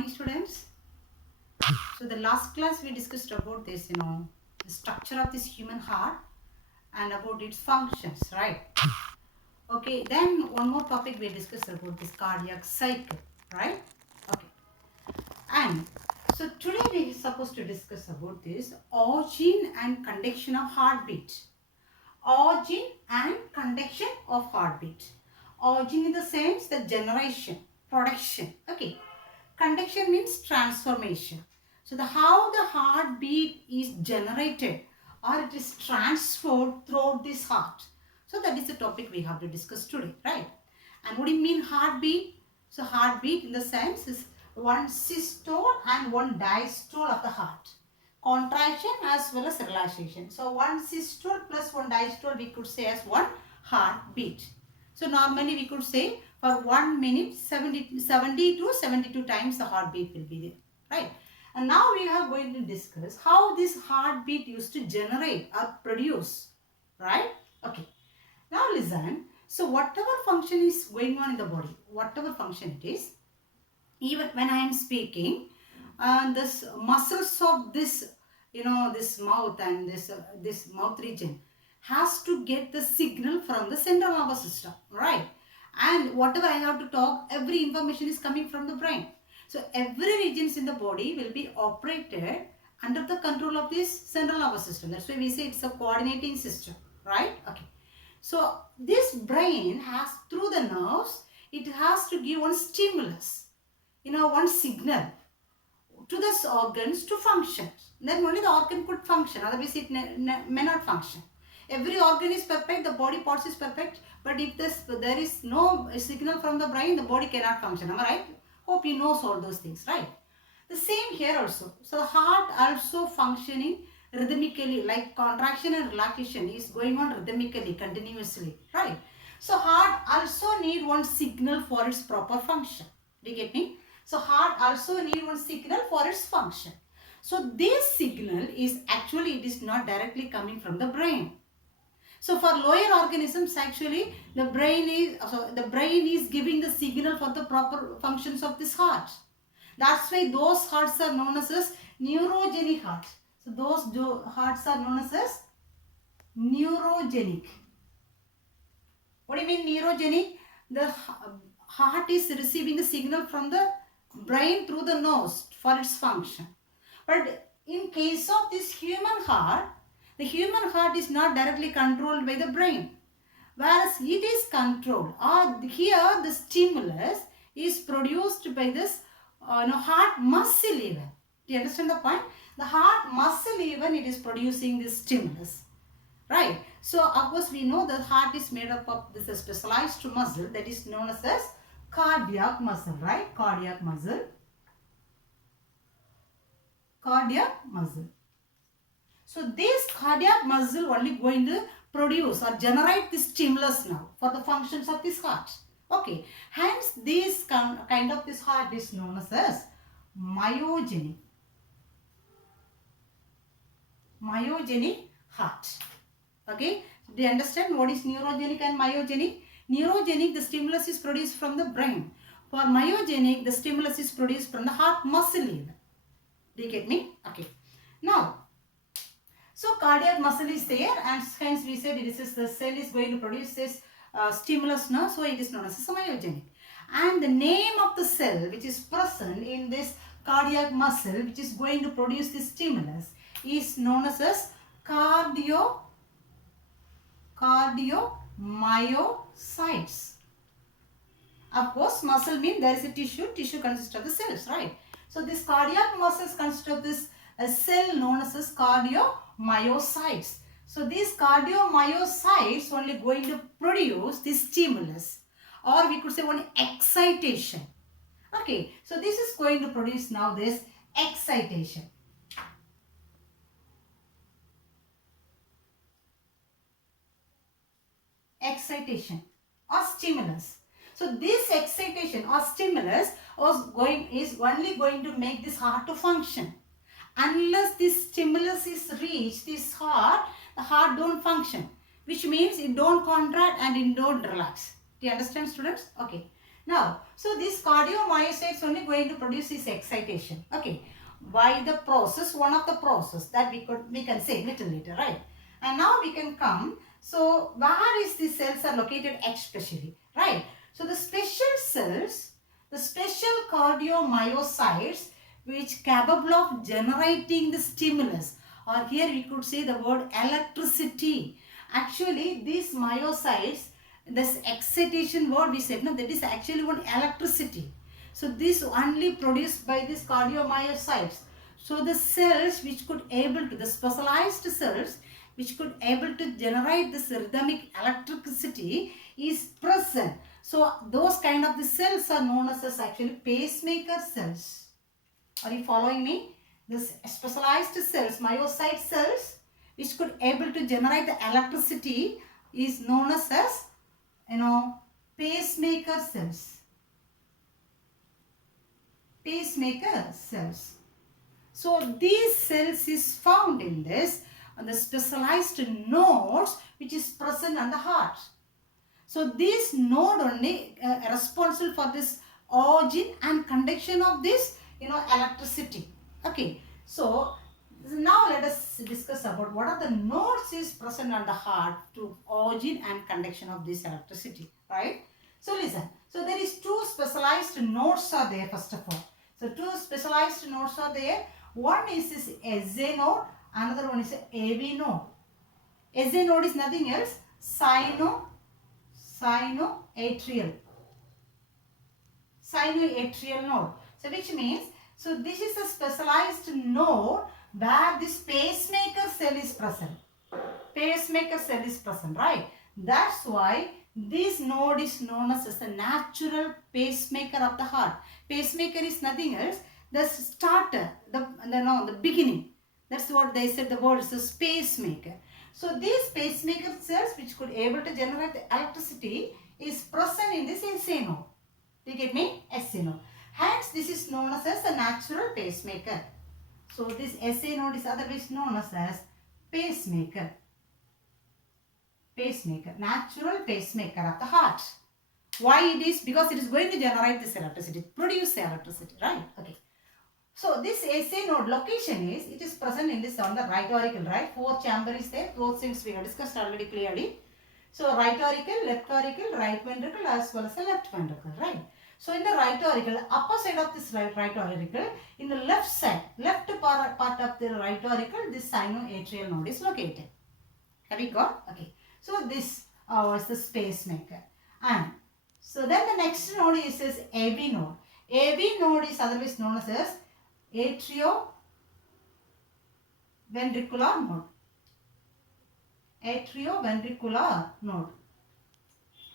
morning, students. So the last class we discussed about this, the structure of this human heart and about its functions, right? Okay, then one more topic we discussed about this cardiac cycle, right? Okay, and so today we are supposed to discuss about this origin and conduction of heartbeat. Origin and conduction of heartbeat. Origin in the sense the generation, production. Okay. Conduction means transformation. So the how the heartbeat is generated or it is transferred throughout this heart. So that is the topic we have to discuss today, right? And what do you mean heartbeat? So heartbeat in the sense is one systole and one diastole of the heart. Contraction as well as relaxation. So one systole plus one diastole we could say as one heartbeat. So normally we could say for 1 minute 70 to 72 times the heartbeat will be there, right? And now we are going to discuss how this heartbeat used to generate or produce, right? Okay. Now listen. So whatever function is going on in the body, whatever function it is, even when I am speaking, this muscles of this, this mouth and this mouth region has to get the signal from the central nervous system, right? And whatever I have to talk, every information is coming from the brain. So every regions in the body will be operated under the control of this central nervous system. That's why we say it's a coordinating system, right? Okay. So this brain has, through the nerves, it has to give one stimulus, one signal to the organs to function. Then only the organ could function, otherwise it may not function. Every organ is perfect, the body parts is perfect, but if there is no signal from the brain, the body cannot function. Am I right? Hope you know all those things, right? The same here also. So the heart also functioning rhythmically, like contraction and relaxation is going on rhythmically, continuously, right? So heart also need one signal for its proper function. Do you get me? So heart also need one signal for its function. So this signal is actually, it is not directly coming from the brain. So for lower organisms, actually the brain is giving the signal for the proper functions of this heart. That's why those hearts are known as neurogenic heart. So those hearts are known as neurogenic. What do you mean neurogenic? The heart is receiving the signal from the brain through the nose for its function. But in case of this human heart, the human heart is not directly controlled by the brain. Whereas it is controlled. Here the stimulus is produced by this heart muscle even. Do you understand the point? The heart muscle even, it is producing this stimulus. Right. So of course we know the heart is made up of this specialized muscle that is known as cardiac muscle, right? Cardiac muscle. Cardiac muscle. So this cardiac muscle only going to produce or generate this stimulus now for the functions of this heart. Okay. Hence this kind of this heart is known as myogenic. Myogenic heart. Okay. Do you understand what is neurogenic and myogenic? Neurogenic, the stimulus is produced from the brain. For myogenic, the stimulus is produced from the heart muscle even. Do you get me? Okay. Now, so cardiac muscle is there and hence we said this is the cell is going to produce this stimulus now. So it is known as myogenic. And the name of the cell which is present in this cardiac muscle which is going to produce this stimulus is known as cardiomyocytes. Of course, muscle means there is a tissue consists of the cells, right? So this cardiac muscles consist of this cell known as cardiomyocytes. So these cardiomyocytes only going to produce this stimulus, or we could say one excitation. Okay, so this is going to produce now this excitation. Excitation or stimulus. So this excitation or stimulus is only going to make this heart to function. Unless this stimulus is reached, this heart, the heart don't function, which means it don't contract and it don't relax. Do you understand, students? Okay. Now, so these cardiomyocytes only going to produce this excitation. Okay. By the process, one of the process that we can say little later, right? And now we can come. So where is these cells are located especially, right? So the special cells, the special cardiomyocytes which capable of generating the stimulus, or here we could say the word electricity. Actually these myocytes, this excitation word we said, no, that is actually one electricity. So this only produced by these cardiomyocytes. So the cells which could able to, the specialized cells which could able to generate this rhythmic electricity is present. So those kind of the cells are known as actually pacemaker cells. Are you following me? This specialized cells, myocyte cells, which could able to generate the electricity is known as pacemaker cells. Pacemaker cells. So these cells is found in this the specialized nodes which is present on the heart. So this node only responsible for this origin and conduction of this electricity. Okay. So now let us discuss about what are the nodes is present on the heart to origin and conduction of this electricity, right? So listen. So there is two specialized nodes are there first of all. So two specialized nodes are there. One is this SA node, another one is AV node. SA node is nothing else, sinoatrial node. So which means, so this is a specialized node where this pacemaker cell is present. Pacemaker cell is present, right? That's why this node is known as the natural pacemaker of the heart. Pacemaker is nothing else, the starter, the beginning. That's what they said, the word is a pacemaker. So these pacemaker cells which could able to generate the electricity is present in this SA node. Do you get me? SA node. Hence this is known as a natural pacemaker. So this SA node is otherwise known as pacemaker. Pacemaker, natural pacemaker of the heart. Why it is? Because it is going to generate this electricity, produce the electricity, right? Okay. So this SA node location is, it is present in this on the right auricle, right? Fourth chamber is there, both things we have discussed already clearly. So right auricle, left auricle, right ventricle as well as the left ventricle, right? So in the right auricle, upper side of this right auricle, in the left side, left part of the right auricle, this sinoatrial node is located. Have you got? Okay. So this is the pacemaker. And so then the next node is this AV node. AV node is otherwise known as Atrioventricular node. Atrioventricular node.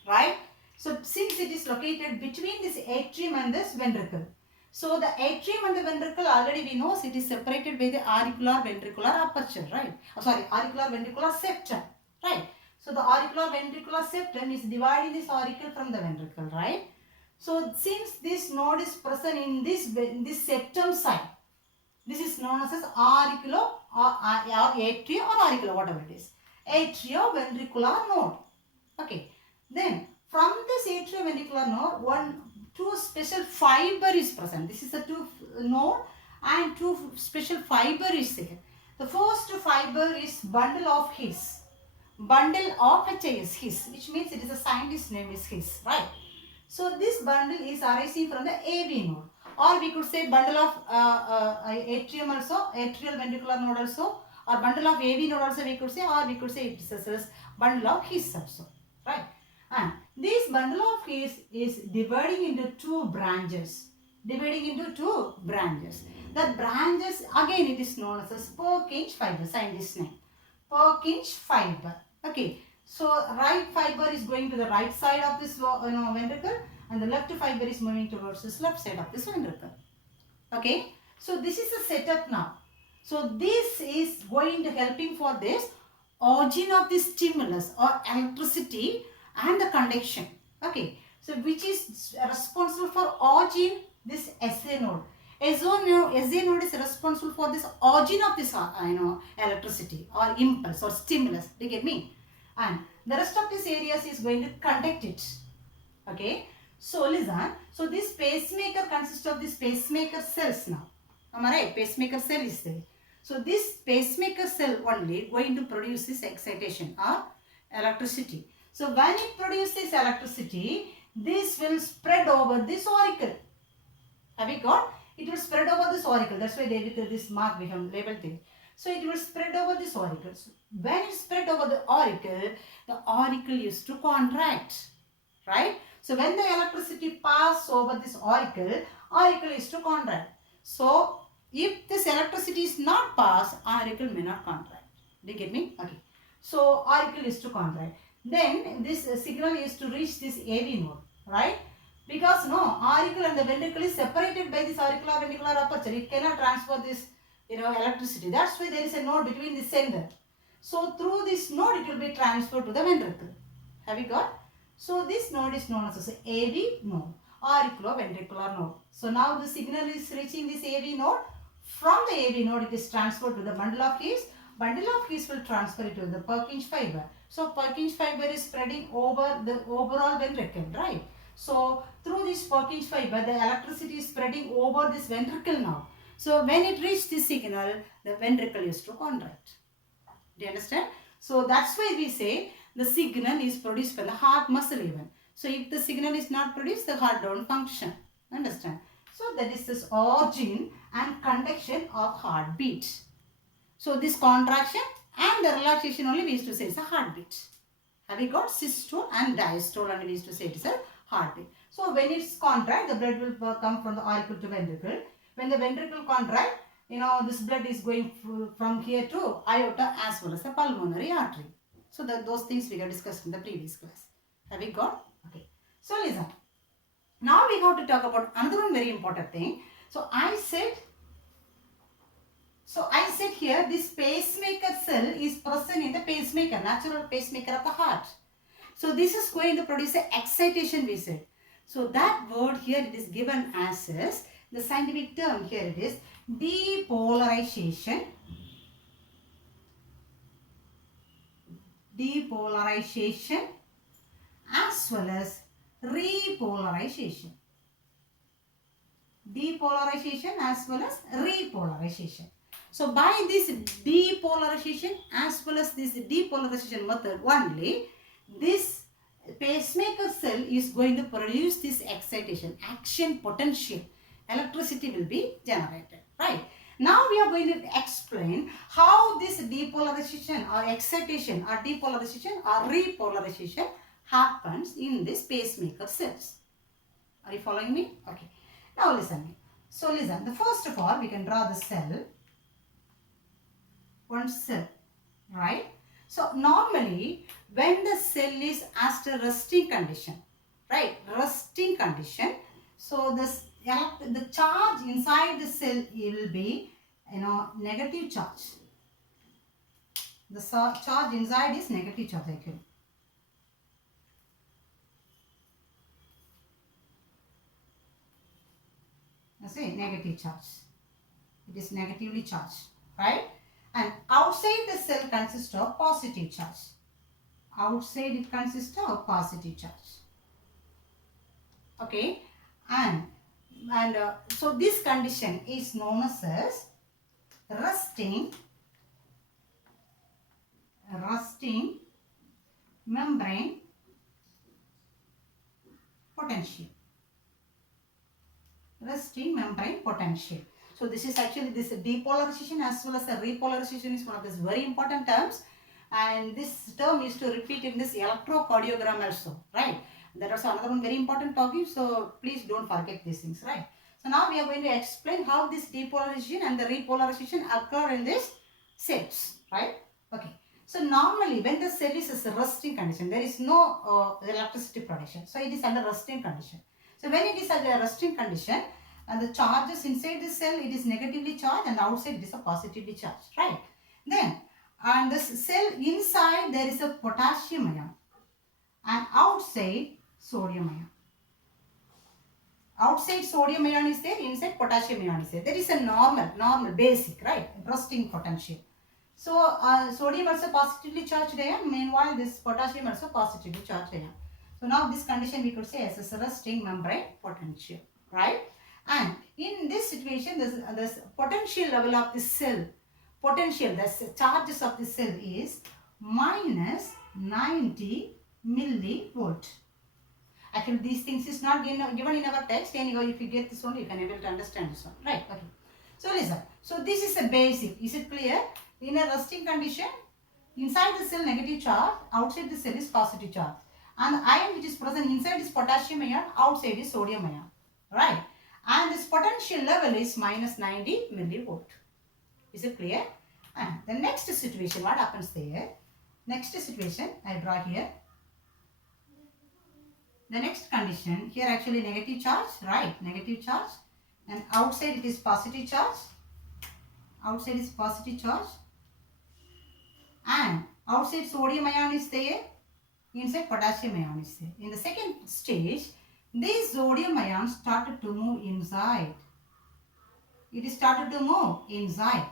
Right? So since it is located between this atrium and this ventricle. So the atrium and the ventricle already we know it is separated by the auricular ventricular aperture, right? Auricular ventricular septum, right? So the auricular ventricular septum is dividing this auricle from the ventricle, right? So since this node is present in this septum side, this is known as auricular or atria or auricular, whatever it is. Atrioventricular node. Okay. Then from this atrioventricular node, two special fiber is present. This is the two node and two special fiber is there. The first fiber is bundle of His. Bundle of HIS, His, which means it is a scientist name is His, right? So this bundle is arising from the AV node, or we could say bundle of atrium also, atrial ventricular node also, or bundle of AV node also we could say, or we could say it is bundle of His also, right? And this bundle of His is dividing into two branches. That branches, again it is known as Purkinje fiber, scientist name. Purkinje fiber. Okay. So right fiber is going to the right side of this ventricle, and the left fiber is moving towards this left side of this ventricle. Okay. So this is the setup now. So this is going to helping for this origin of the stimulus or electricity and the conduction. Okay. So which is responsible for origin? This SA node. SA node is responsible for this origin of this electricity or impulse or stimulus. Do you get me? And the rest of this areas is going to conduct it. Okay. So listen, so this pacemaker consists of this pacemaker cells now. Am I right? Pacemaker cell is there. So this pacemaker cell only going to produce this excitation or electricity. So when it produces electricity, this will spread over this auricle. Have you got? It will spread over this auricle. That's why they did this mark we have labeled it. So it will spread over this auricle. So when it spread over the auricle used to contract. Right? So when the electricity passes over this auricle is to contract. So if this electricity is not passed, auricle may not contract. Do you get me? Okay. So auricle is to contract. Then this signal is to reach this AV node, right? Because no, auricle and the ventricle is separated by this auricular ventricular aperture. It cannot transfer this, electricity. That's why there is a node between the sender. So through this node, it will be transferred to the ventricle. Have you got? So this node is known as AV node, auriculoventricular node. So now the signal is reaching this AV node. From the AV node, it is transferred to the bundle of keys. Bundle of keys will transfer it to the Purkinje fiber. So Purkinje fiber is spreading over the overall ventricle, right? So through this Purkinje fiber, the electricity is spreading over this ventricle now. So when it reaches this signal, the ventricle used to contract. Do you understand? So that's why we say the signal is produced by the heart muscle even. So if the signal is not produced, the heart don't function. Understand? So that is this origin and conduction of heartbeat. So this contraction and the relaxation only we used to say is a heartbeat. Have you got systole and diastole, and we used to say it is a heartbeat. So when it's contract, the blood will come from the auricle to ventricle. When the ventricle contract, this blood is going from here to aorta as well as the pulmonary artery. So those things we have discussed in the previous class. Have we got? Okay. So listen. Now we have to talk about another one very important thing. So I said here this pacemaker cell is present in the pacemaker, natural pacemaker of the heart. So this is going to produce an excitation, we said. So that word here it is given as is, the scientific term here it is depolarization. Depolarization as well as repolarization. Depolarization as well as repolarization. So by this depolarization as well as this depolarization method only, this pacemaker cell is going to produce this excitation, action potential. Electricity will be generated, right? Now we are going to explain how this depolarization or excitation or depolarization or repolarization happens in this pacemaker cells. Are you following me? Okay. Now listen. So listen, the first of all we can draw the cell. One cell, right? So normally when the cell is at a resting condition, right? Resting condition. So the charge inside the cell will be, negative charge. The charge inside is negative charge actually. I say negative charge. It is negatively charged, right? And outside the cell consists of positive charge. Outside it consists of positive charge. Okay, and so this condition is known as resting membrane potential. Resting membrane potential. So this is actually this depolarization as well as the repolarization is one of these very important terms, and this term is to repeat in this electrocardiogram also, right? That is another one very important topic, so please don't forget these things, right? So now we are going to explain how this depolarization and the repolarization occur in these cells, right? Okay. So normally when the cell is a resting condition, there is no electricity production. So it is under resting condition. So when it is at a resting condition, and the charges inside the cell, it is negatively charged, and outside it is a positively charged, right? Then, and this cell inside there is a potassium ion, and outside sodium ion. Outside sodium ion is there, inside potassium ion is there. There is a normal, basic, right? Resting potential. So, sodium also positively charged ion, meanwhile this potassium also positively charged ion. So now this condition we could say as a resting membrane potential, right? And in this situation, this potential level of the cell, potential, the charges of the cell is minus 90 millivolt. Actually, these things is not given in our text. Anyhow, if you get this one, you can able to understand this one, right? Okay. So listen. So this is a basic. Is it clear? In a resting condition, inside the cell negative charge, outside the cell is positive charge. And the ion which is present inside is potassium ion, outside is sodium ion, right? And this potential level is minus 90 millivolt. Is it clear? And the next situation, what happens there? Next situation, I draw here. The next condition, here actually negative charge, right? Negative charge. And outside it is positive charge. Outside is positive charge. And outside sodium ion is there. Inside potassium ion is there. In the second stage, these sodium ions started to move inside. It started to move inside.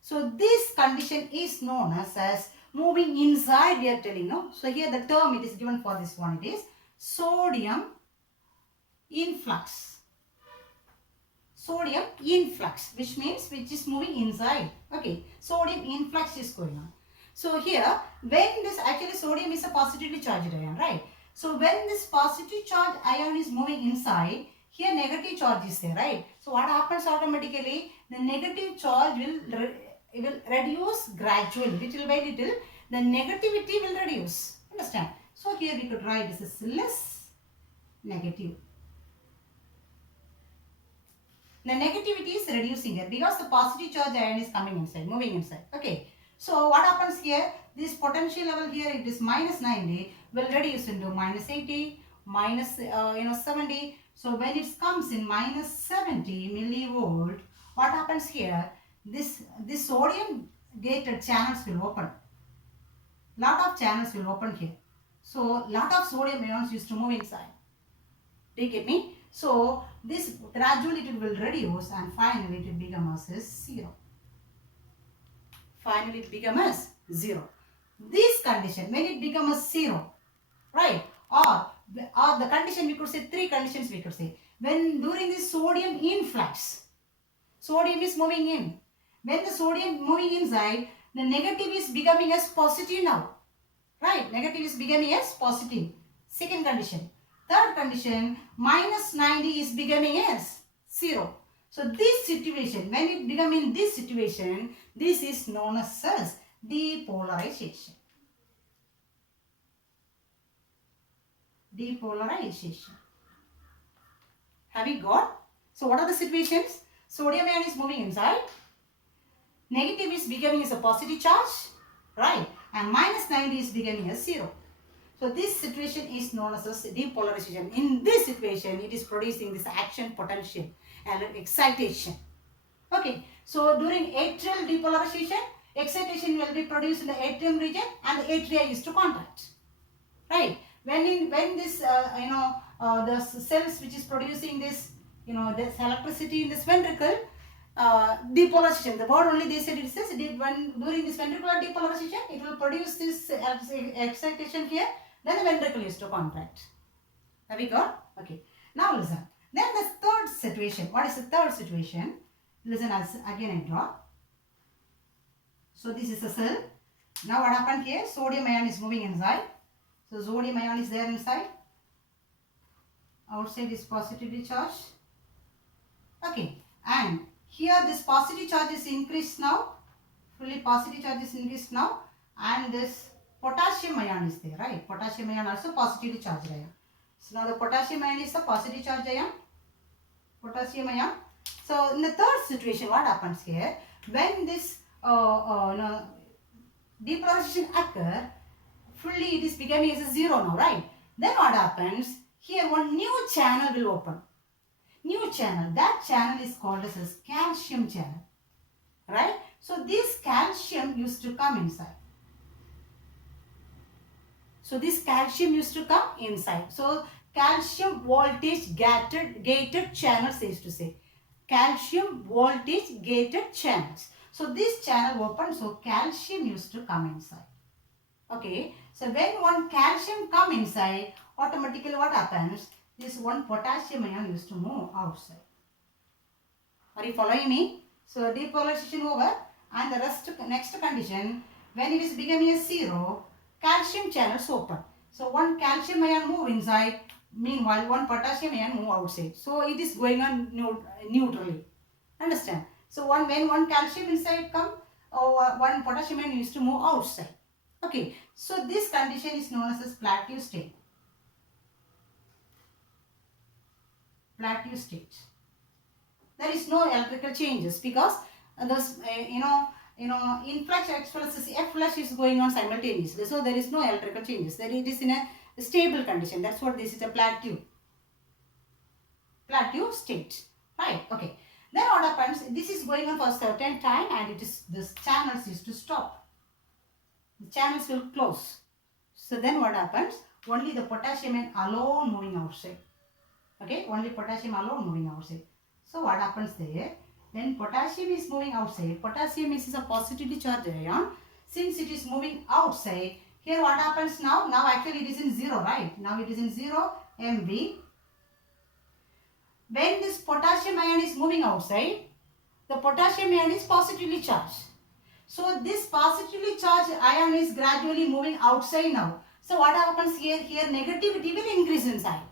So this condition is known as moving inside, we are telling, no? So here the term it is given for this one, it is sodium influx. Sodium influx, which means which is moving inside. Okay, sodium influx is going on. So here, when this actually sodium is a positively charged ion, right? So when this positive charge ion is moving inside, here negative charge is there, right? So what happens automatically? The negative charge will reduce gradually, little by little. The negativity will reduce. Understand? So here we could write this is less negative. The negativity is reducing here because the positive charge ion is coming inside, moving inside. Okay. So what happens here? This potential level here, it is minus 90, will reduce into minus 80, minus 70. So when it comes in minus 70 millivolt, what happens here? This sodium gated channels will open. Lot of channels will open here. So lot of sodium ions used to move inside. Do you get me? So this gradually it will reduce and finally it will become as 0. Finally it becomes 0. This condition, when it becomes 0, right? Or the condition we could say, 3 conditions we could say. When during this sodium influx, sodium is moving in. When the sodium moving inside, the negative is becoming as positive now. Right? Negative is becoming as positive. Second condition. Third condition, minus 90 is becoming as 0. So this situation, when it become in this situation, this is known as depolarization. Depolarization. Have you got? So what are the situations? Sodium ion is moving inside. Negative is becoming as a positive charge. Right? And minus 90 is becoming as 0. So this situation is known as depolarization. In this situation, it is producing this action potential and excitation. Okay. So during atrial depolarization, excitation will be produced in the atrium region and the atria used to contract. Right? When this the cells which is producing this this electricity in this ventricle, depolarization, the word only they said, it says when during this ventricular depolarization it will produce this excitation here, then the ventricle is to contract. Have we got? Okay. Now listen. Then the third situation. What is the third situation? Listen as again I draw. So this is a cell. Now what happened here? Sodium ion is moving inside. So sodium ion is there inside. Outside is positively charged. Okay. And here this positive charge is increased now. Fully positive charge is increased now. And this potassium ion is there, right? Potassium ion also positively charged ion. So now the potassium ion is a positive charged ion. Potassium ion. So in the third situation, what happens here? When this depolarization occur, fully it is becoming as a 0 now, right? Then what happens? Here one new channel will open. New channel. That channel is called as calcium channel. Right? So this calcium used to come inside. So this calcium used to come inside. So calcium voltage gated channels they used to say. Calcium voltage gated channels. So this channel opened, so calcium used to come inside. Okay. So when one calcium come inside, automatically what happens? This one potassium ion used to move outside. Are you following me? So depolarization over, and the next condition, when it is becoming a 0, calcium channels open. So one calcium ion move inside, meanwhile one potassium ion move outside. So it is going on neutrally. Understand? So when one calcium inside come, or one potassium ion used to move outside. Okay. So this condition is known as plateau state. Plateau state. There is no electrical changes because those influx exflux efflux is going on simultaneously. So there is no electrical changes. There it is in a stable condition. That's what this is, a plateau state. Right? Okay. Then what happens? This is going on for a certain time, and it is this channels is to stop. The channels will close. So then what happens? Only the potassium ion alone moving outside. Okay, only potassium alone moving outside. So what happens there? When potassium is moving outside, potassium is a positively charged ion. Since it is moving outside, here what happens now? Now actually it is in 0, right? Now it is in 0 MV. When this potassium ion is moving outside, the potassium ion is positively charged. So this positively charged ion is gradually moving outside now. So what happens here? Here negativity will increase inside.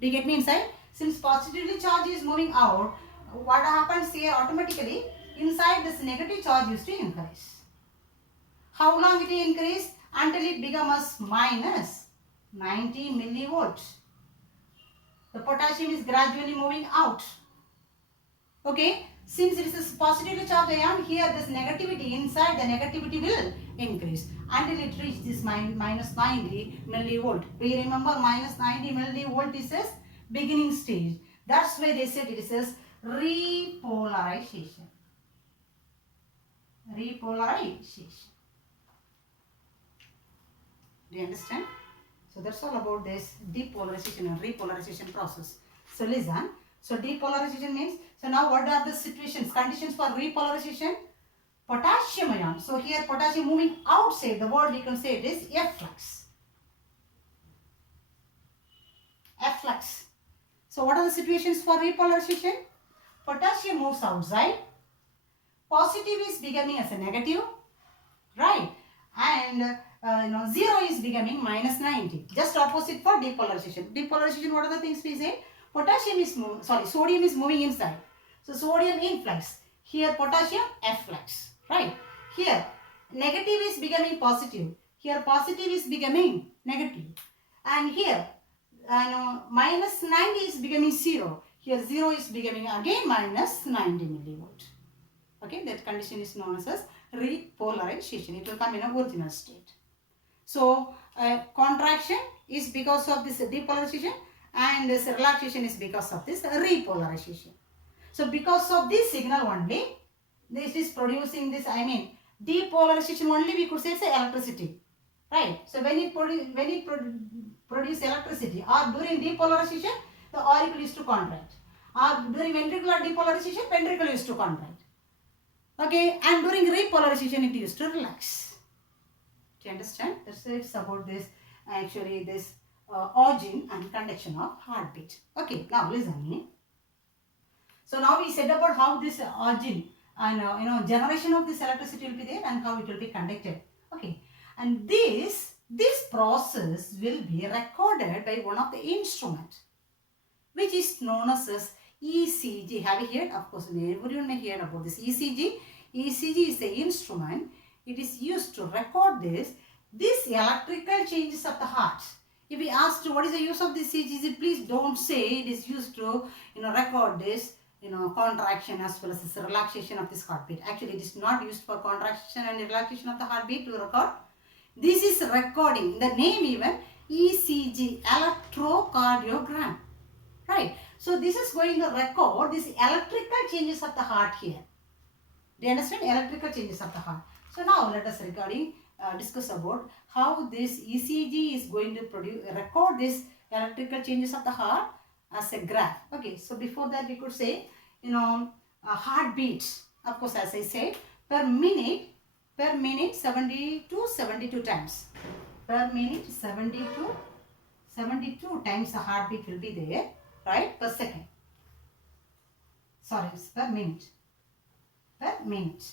Do you get me inside? Since positively charge is moving out, what happens here automatically? Inside this negative charge used to increase. How long it will increase? Until it becomes minus 90 millivolts. The potassium is gradually moving out. Okay? Since it is a positively charged ion, here this negativity, inside the negativity will increase until it reaches this minus 90 millivolt. Do you remember minus 90 millivolt is a beginning stage. That's why they said it is repolarization. Repolarization. Do you understand? So that's all about this depolarization and repolarization process. So listen. So depolarization means, so now what are the situations, conditions for repolarization? Potassium ion. So here potassium moving outside, the word we can say it is efflux. Efflux. So what are the situations for repolarization? Potassium moves outside. Positive is becoming as a negative, right? And 0 is becoming minus 90. Just opposite for depolarization. Depolarization, what are the things we say? Sodium is moving inside. So sodium influx. Here potassium efflux. Right? Here negative is becoming positive. Here positive is becoming negative. And here minus 90 is becoming 0. Here 0 is becoming again minus 90 millivolt. Okay, that condition is known as repolarization. It will come in a original state. So contraction is because of this depolarization, and this relaxation is because of this repolarization. So because of this signal only, this is producing this, depolarization only we could say it's electricity. Right? So when it produce electricity, or during depolarization, the auricle used to contract. Or during ventricular depolarization, ventricle used to contract. Okay, and during repolarization, it used to relax. Do you understand? That's it's about this, actually this origin and conduction of heartbeat. Okay, now listen me. So now we said about how this origin and generation of this electricity will be there and how it will be conducted. Okay, and this process will be recorded by one of the instruments, which is known as ECG. Have you heard? Of course, everyone may hear about this ECG. ECG is the instrument. It is used to record this electrical changes of the heart. If we asked what is the use of this ECG, please don't say it is used to record this contraction as well as this relaxation of this heartbeat. Actually, it is not used for contraction and relaxation of the heartbeat to record. This is recording, the name even ECG, Electrocardiogram. Right. So this is going to record this electrical changes of the heart here. Do you understand? Electrical changes of the heart. So now let us discuss about how this ECG is going to record this electrical changes of the heart as a graph. Okay, so before that we could say, heartbeat. Of course, as I said, per minute 70 to 72 times. Per minute 70 to 72 times the heartbeat will be there, right, per second. Sorry, it's per minute. Per minute,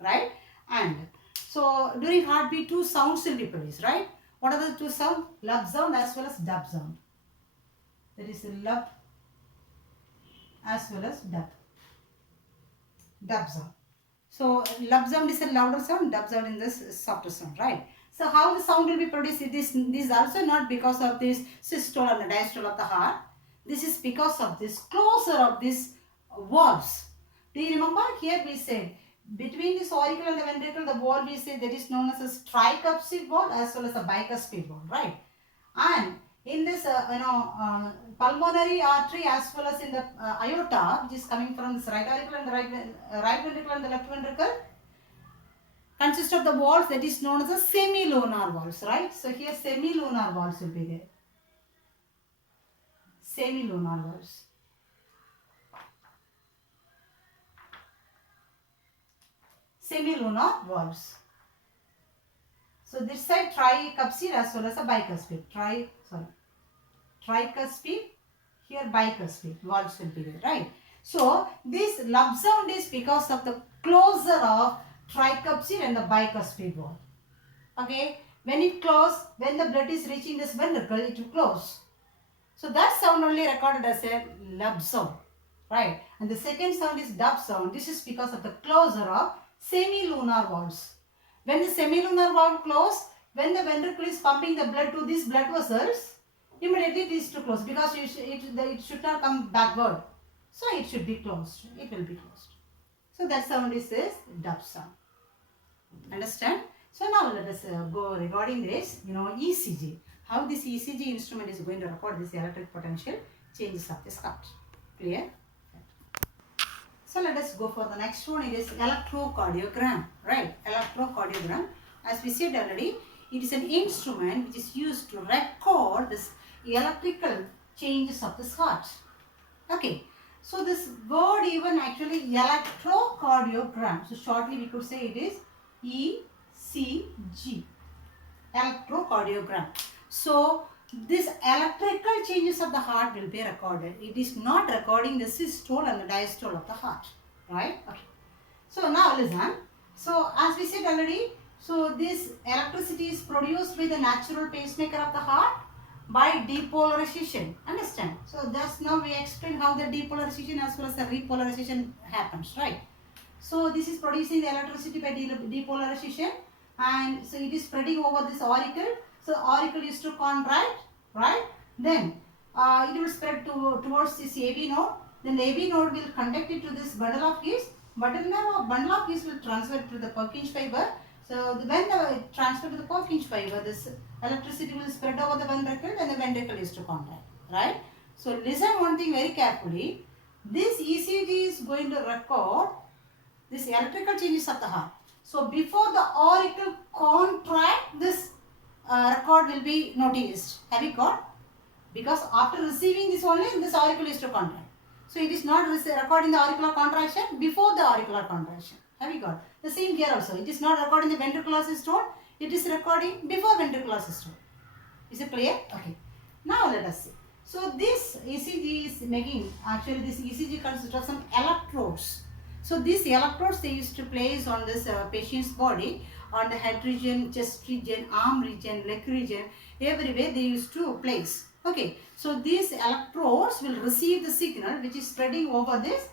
right? And so during heartbeat, two sounds will be produced, right? What are the two sounds? Lub sound as well as dub sound. That is lub as well as dub. Dub sound. So lub sound is a louder sound, dub sound is a softer sound, right? So how the sound will be produced? This is also not because of this systole and the diastole of the heart. This is because of this closure of these valves. Do you remember? Here we said between this auricle and the ventricle, the valve we say that is known as a tricuspid valve as well as a bicuspid valve, right? And in this pulmonary artery as well as in the aorta, which is coming from this right auricle and the right ventricle and the left ventricle, consist of the valves that is known as the semilunar valves, right? So here semilunar valves will be there. Semilunar valves. Semilunar valves. So this side tricuspid as well as a bicuspid. Tricuspid, here bicuspid valves will be there, right? So this lub sound is because of the closure of tricuspid and the bicuspid valve. Okay, when it close, when the blood is reaching this ventricle, it will close. So that sound only recorded as a lub sound, right? And the second sound is dub sound. This is because of the closure of semilunar valves. When the semilunar valve close, when the ventricle is pumping the blood to these blood vessels, immediately it is to close because it should not come backward. So it should be closed. It will be closed. So that sound is this dub sound. Understand? So now let us go regarding this, ECG. How this ECG instrument is going to record this electric potential changes of this heart. Clear? So let us go for the next one. It is electrocardiogram, right? Electrocardiogram. As we said already, it is an instrument which is used to record this electrical changes of this heart. Okay. So this word even actually electrocardiogram. So shortly we could say it is ECG. Electrocardiogram. So this electrical changes of the heart will be recorded. It is not recording the systole and the diastole of the heart, right? Okay. So now listen. So as we said already, so this electricity is produced by the natural pacemaker of the heart by depolarization. Understand? So just now we explained how the depolarization as well as the repolarization happens, right? So this is producing the electricity by depolarization, and so it is spreading over this auricle. So auricle is to contract, right? Then it will spread towards this AB node. Then the AB node will conduct it to this bundle of gears. Bundle of gears will transfer to the Purkinje fiber. So when it transfer to the Purkinje fiber, this electricity will spread over the ventricle and the ventricle is to contract, right? So listen one thing very carefully. This ECG is going to record this electrical changes of the heart. So before the auricle contract, this record will be noticed. Have you got? Because after receiving this only, this auricle is to contract. So it is not recording the auricular contraction before the auricular contraction. Have you got? The same here also. It is not recording the ventricular systole. It is recording before ventricular systole. Is it clear? Okay. Now let us see. So this ECG is making, actually this ECG consists of some electrodes. So these electrodes they used to place on this patient's body, on the head region, chest region, arm region, leg region, everywhere they used to place. Okay, so these electrodes will receive the signal which is spreading over this,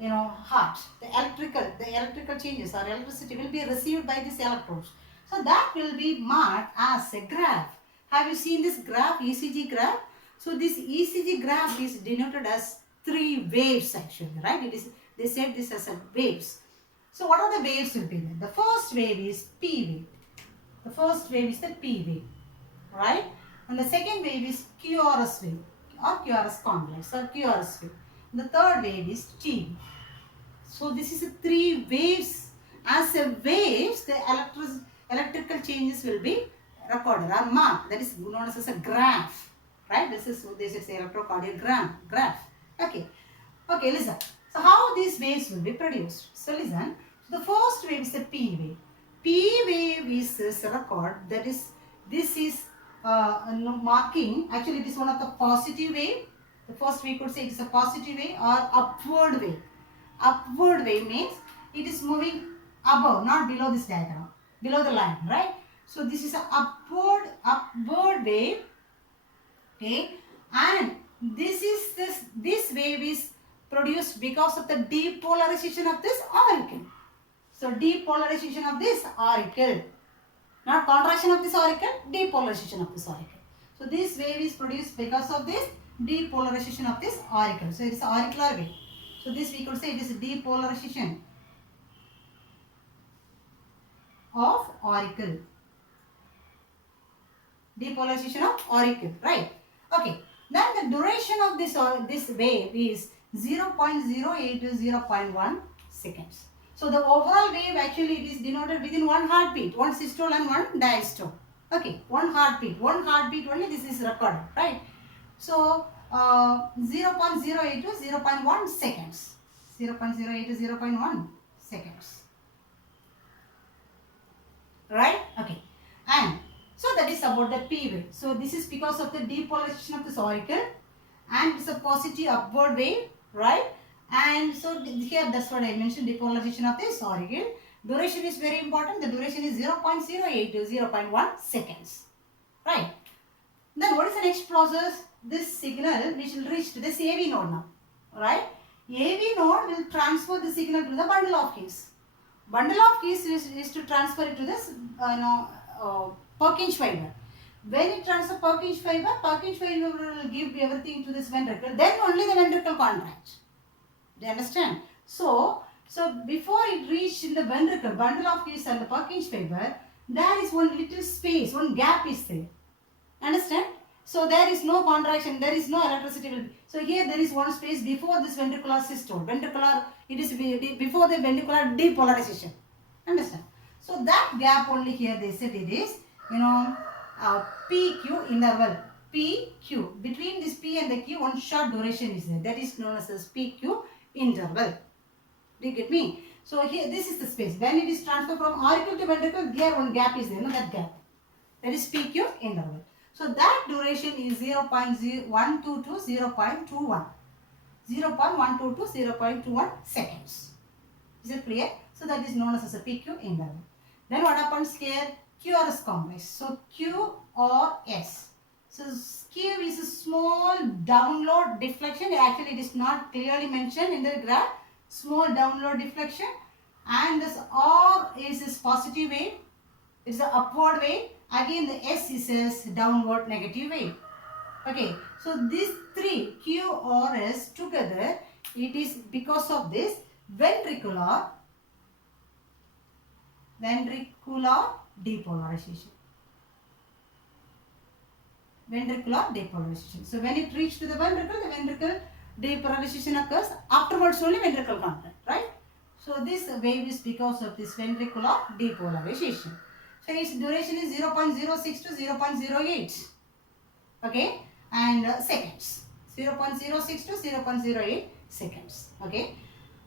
heart. The electrical changes or electricity will be received by these electrodes. So that will be marked as a graph. Have you seen this graph, ECG graph? So this ECG graph is denoted as 3 waves actually, right? They said this as a waves. So what are the waves will be there? The first wave is P wave. The first wave is the P wave, right? And the second wave is QRS wave or QRS complex or QRS wave. The third wave is T wave. So this is a 3 waves. As a waves, the electrical changes will be recorded or marked. That is known as a graph, right? This is electrocardiogram graph. Okay. Okay, listen. So how these waves will be produced? So listen. So the first wave is the P wave. P wave is this record. That is, this is marking, actually it is one of the positive wave. The first we could say it is a positive wave or upward wave. Upward wave means it is moving above, not below this diagram, below the line, right? So this is a upward wave, okay, and this wave is produced because of the depolarization of this auricle. So depolarization of this auricle, not contraction of this auricle, depolarization of this auricle. So this wave is produced because of this depolarization of this auricle. So it is auricular wave. So this we could say it is depolarization of auricle. Depolarization of auricle, right? Okay. Then the duration of this wave is 0.08 to 0.1 seconds. So the overall wave actually it is denoted within one heartbeat, one systole and one diastole. Okay, one heartbeat only this is recorded, right? So 0.08 to 0.1 seconds. 0.08 to 0.1 seconds. Right? Okay. And so that is about the P wave. So this is because of the depolarization of this auricle and it's a positive upward wave, right? And so here that's what I mentioned, depolarization of this auricle. Duration is very important. The duration is 0.08 to 0.1 seconds, right? Then what is the next process? This signal which will reach to this AV node now, right? AV node will transfer the signal to the bundle of keys. Bundle of keys is to transfer it to this Purkinje fiber. When it transfers Purkinje fiber will give everything to this ventricle. Then only the ventricle contracts. Do you understand? So before it reaches in the ventricle, bundle of keys and the Purkinje fiber, there is one little space, one gap is there. Understand? So there is no contraction, there is no electricity. So here there is one space before this ventricular systole. Ventricular, it is before the ventricular depolarization. Understand? So that gap only here they said it is, PQ interval. PQ. Between this P and the Q, one short duration is there. That is known as PQ interval. Do you get me? So here this is the space. When it is transferred from auricle to ventricle, there one gap is there. That gap. That is PQ interval. So that duration is 0.122 to 0.21. 0.122 to 0.21 seconds. Is it clear? So that is known as a PQ interval. Then what happens here? QRS complex. So QRS. So Q is a small download deflection. Actually it is not clearly mentioned in the graph. Small download deflection. And this R is this positive wave. It's an upward wave. Again the S is a downward negative wave. Okay. So these three Q, R, S together, it is because of this ventricular depolarization. Ventricular depolarization. So when it reaches to the ventricle depolarization occurs. Afterwards only ventricle contract, right? So this wave is because of this ventricular depolarization. So its duration is 0.06 to 0.08. Okay, and seconds. 0.06 to 0.08 seconds. Okay.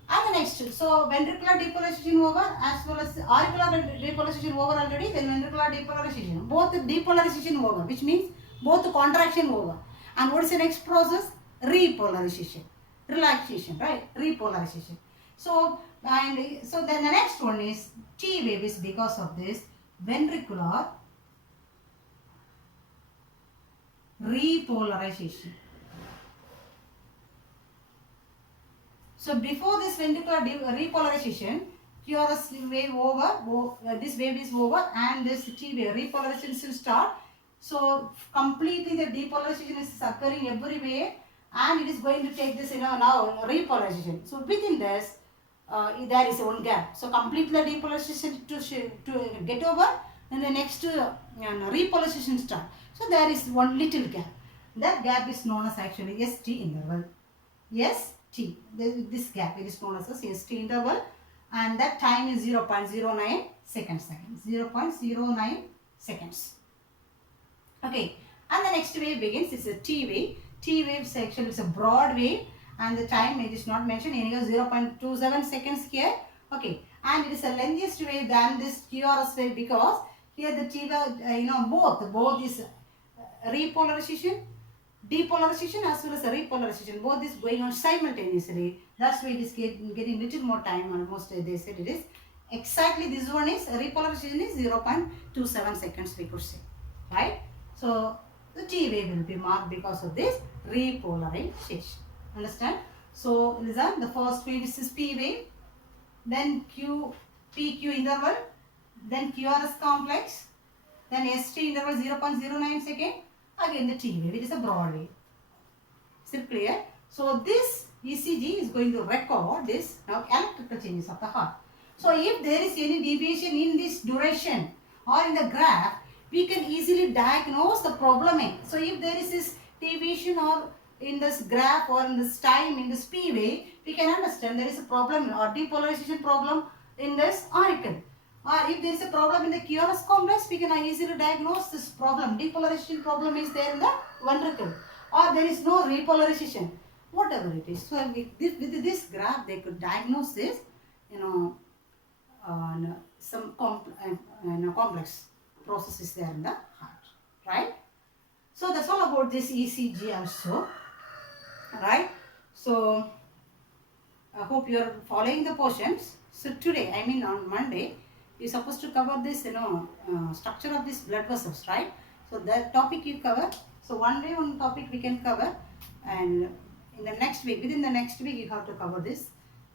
And the next, so ventricular depolarization over as well as auricular depolarization over already, then ventricular depolarization. Both the depolarization over, which means both the contraction over. And what is the next process? Repolarization. Relaxation, right? Repolarization. So, then the next one is T wave is because of this ventricular repolarization. So before this ventricular repolarization, QRS wave over, this wave is over and this T wave repolarization will start. So completely the depolarization is occurring everywhere and it is going to take this now repolarization. So within this there is one gap. So completely depolarization to get over and the next repolarization start. So there is one little gap. That gap is known as actually ST interval. ST. This gap is known as a ST interval and that time is 0.09 seconds. 0.09 seconds. Okay. And the next wave begins. It's a T wave. T wave section is a broad wave and the time it is not mentioned. Anyway, 0.27 seconds here. Okay. And it is a lengthiest wave than this QRS wave because here the T wave, both is repolarization, depolarization as well as repolarization. Both is going on simultaneously. That's why it is getting little more time. Almost they said it is. Exactly this one is repolarization is 0.27 seconds we could say. Right? So the T wave will be marked because of this repolarization. Understand? So listen, the first wave is P wave, then PQ interval, then QRS complex, then ST interval 0.09 second, again the T wave. It is a broad wave. Is it clear? So this ECG is going to record this now electrical changes of the heart. So if there is any deviation in this duration or in the graph, we can easily diagnose the problem. So if there is this deviation or in this graph or in this time in this P wave, we can understand there is a problem or depolarization problem in this auricle. Or if there is a problem in the QRS complex, we can easily diagnose this problem. Depolarization problem is there in the ventricle. Or there is no repolarization. Whatever it is. So with this graph, they could diagnose this, some complex processes there in the heart. Right? So that's all about this ECG also. Right? So I hope you are following the portions. So today, I mean on Monday, you're supposed to cover this, structure of these blood vessels, right? So that topic you cover. So one day one topic we can cover, and in the next week, within the next week, you have to cover this,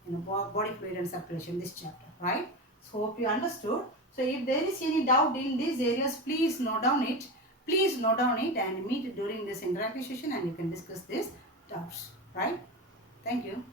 body fluid and circulation, this chapter, right? So hope you understood. So if there is any doubt in these areas, please note down it. Please note down it and meet during this interactive session, and you can discuss these doubts, right? Thank you.